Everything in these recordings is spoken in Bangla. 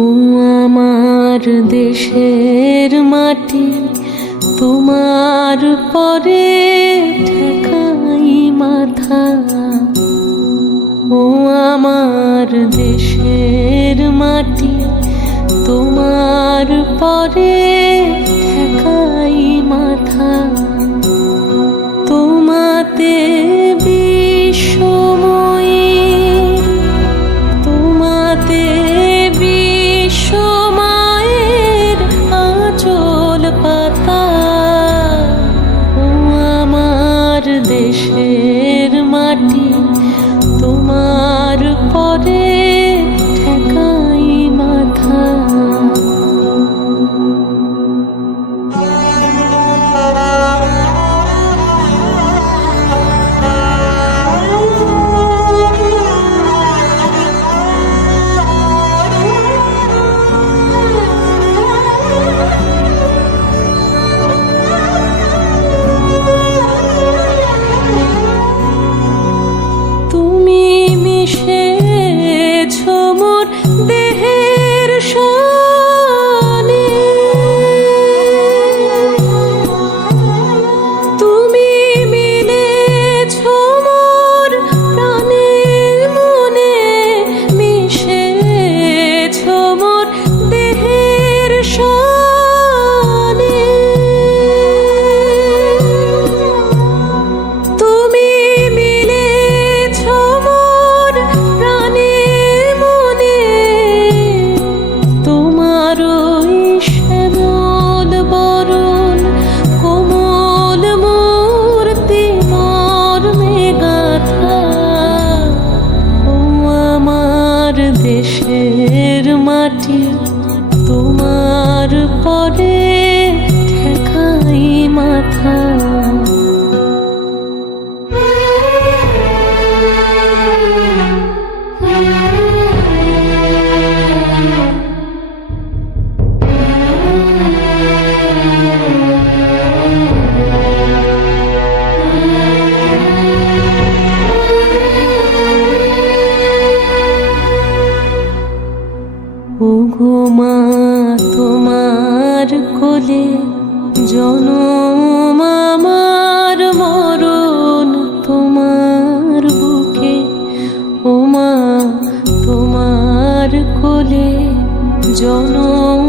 ও আমার দেশের মাটি, তোমার পরে ঠেকাই মাথা। ও আমার দেশের মাটি, তোমার পরে ঠেকাই মাথা। তোমাতে বিশ্বময়ী, তোমাতে বিশ্বমায়ের আঁচল পাতা। ও আমার দেশের মাটি, তোমার পরে ঠেকাই মাথা। দেশের মাটি, তোমার পরে ঠেকাই মাথা। ওগো মা, তোমার কোলে জনম আমার, মরণ তোমার বুকে। ও মা, তোমার কোলে জনম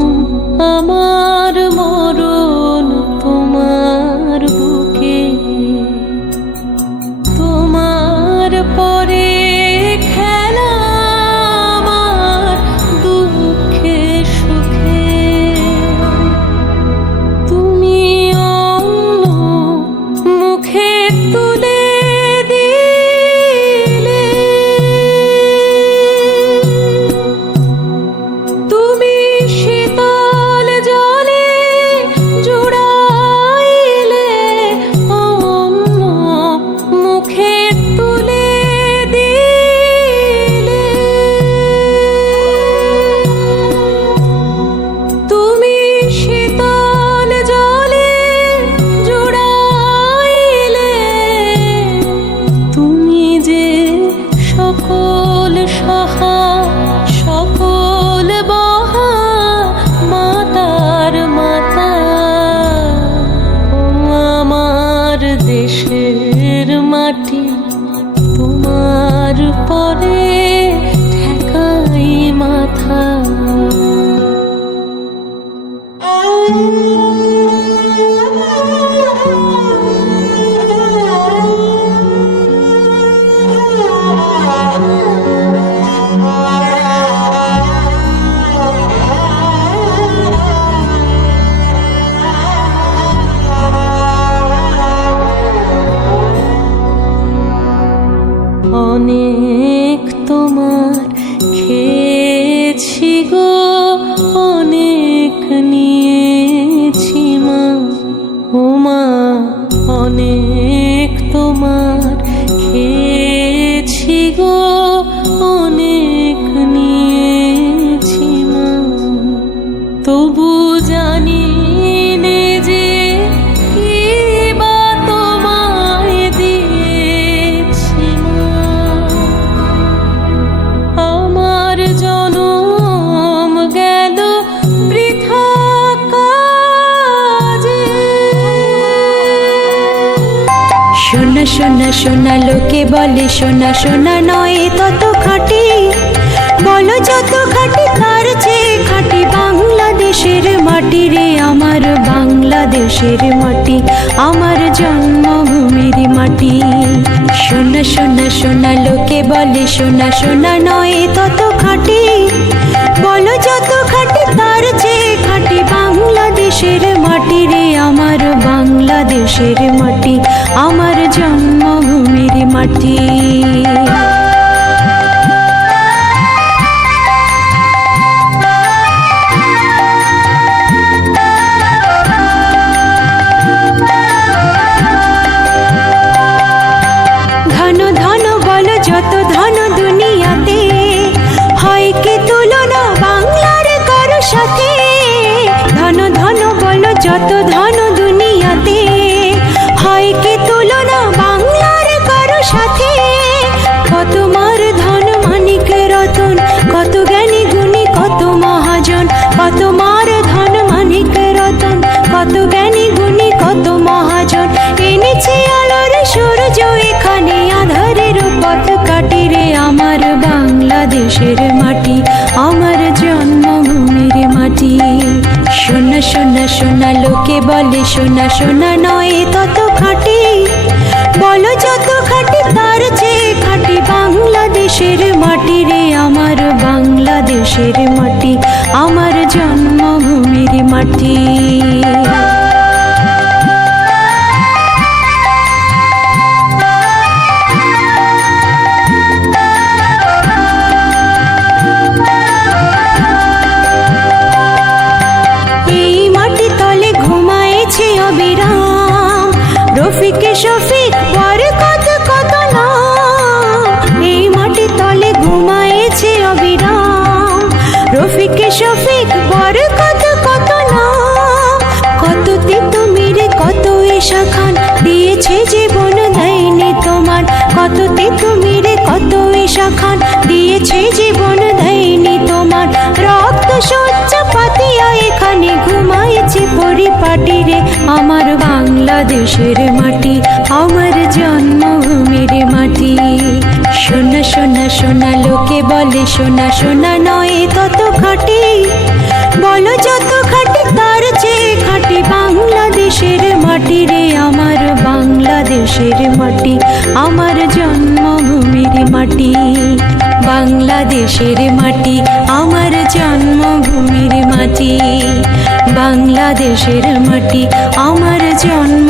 আমার, মরণ তোমার বুকে। তোমার পরে সকল সহা সকল বহা মাতার মাতা। ও আমার দেশের মাটি, তোমার পরে ঠেকাই মাথা। অনেক তোমার খেয়েছি গো, অনেক নিয়েছি মা। ও মা, অনেক তোমার খেয়েছি গো, অনেক নিয়েছি মা। তবু জানি নে যে কি বা তোমায় দিয়েছি মা। আমার জনম সোনা সোনা লোকে বলে সোনা সোনা নয় তত খাঁটি, বলো যত খাঁটি তার চেয়ে খাঁটি বাংলাদেশের মাটি রে আমার বাংলাদেশের মাটি, আমার জন্মভূমির মাটি। সোনা সোনা সোনা লোকে বলে সোনা সোনা নয় তত খাঁটি, বলো যত খাঁটি তার চেয়ে খাঁটি বাংলাদেশের মাটি রে আমার বাংলাদেশের মাটি, আমার জন্মভূমির মাটি। ধন ধন বলো যত ধন দুনিয়াতে, হয় কি তুলনা বাংলার কারো সাথে? ধন ধন বলো যত ধন দুনিয়াতে, হয় কি তুলনা বাংলার কারো সাথে? কত মার ধন মানিক রতন, কত জ্ঞানী গুণী কত মহাজন, কত মার ধন মানিক রতন, কত জ্ঞানী গুণী কত মহাজন, এনেছে আলোর সূর্য এখানে আধারের পথ কাটি রে আমার বাংলাদেশের মাটি, আমার জন্মভূমির মাটি। সোনা সোনা সোনা লোকে বলে সোনা সোনা নয় তত খাঁটি, বলো যত খাঁটি তার চেয়ে খাঁটি বাংলাদেশের মাটি রে আমার বাংলাদেশের মাটি, আমার জন্মভূমির মাটি। রফিক শফিক বরকত কত নাম, এই মাটি তলে ঘুমায়েছে অবিরাম। রফিক শফিক বরকত কত নাম, কত তিতুমিরে কত ঈশা খান দিয়েছে জীবন দেয়নি তোমার, কত তিতুমিরে কত ঈশা খান দিয়েছে জীবন দেয়নি তোমার। রক্ত শয্যা পাতিয়া এখানে ঘুমায়েছে পরিপাটি রে আমার বাংলাদেশের মাটি, আমার জন্মভূমির মাটি। সোনা সোনা সোনা লোকে বলে সোনা সোনা নয় তত খাঁটি, বলো যত খাঁটি তার চেয়ে খাঁটি বাংলাদেশের মাটি রে আমার বাংলাদেশের মাটি, আমার জন্মভূমির মাটি। বাংলাদেশের মাটি আমার জন্মভূমির মাটি, বাংলাদেশের মাটি আমার জন্ম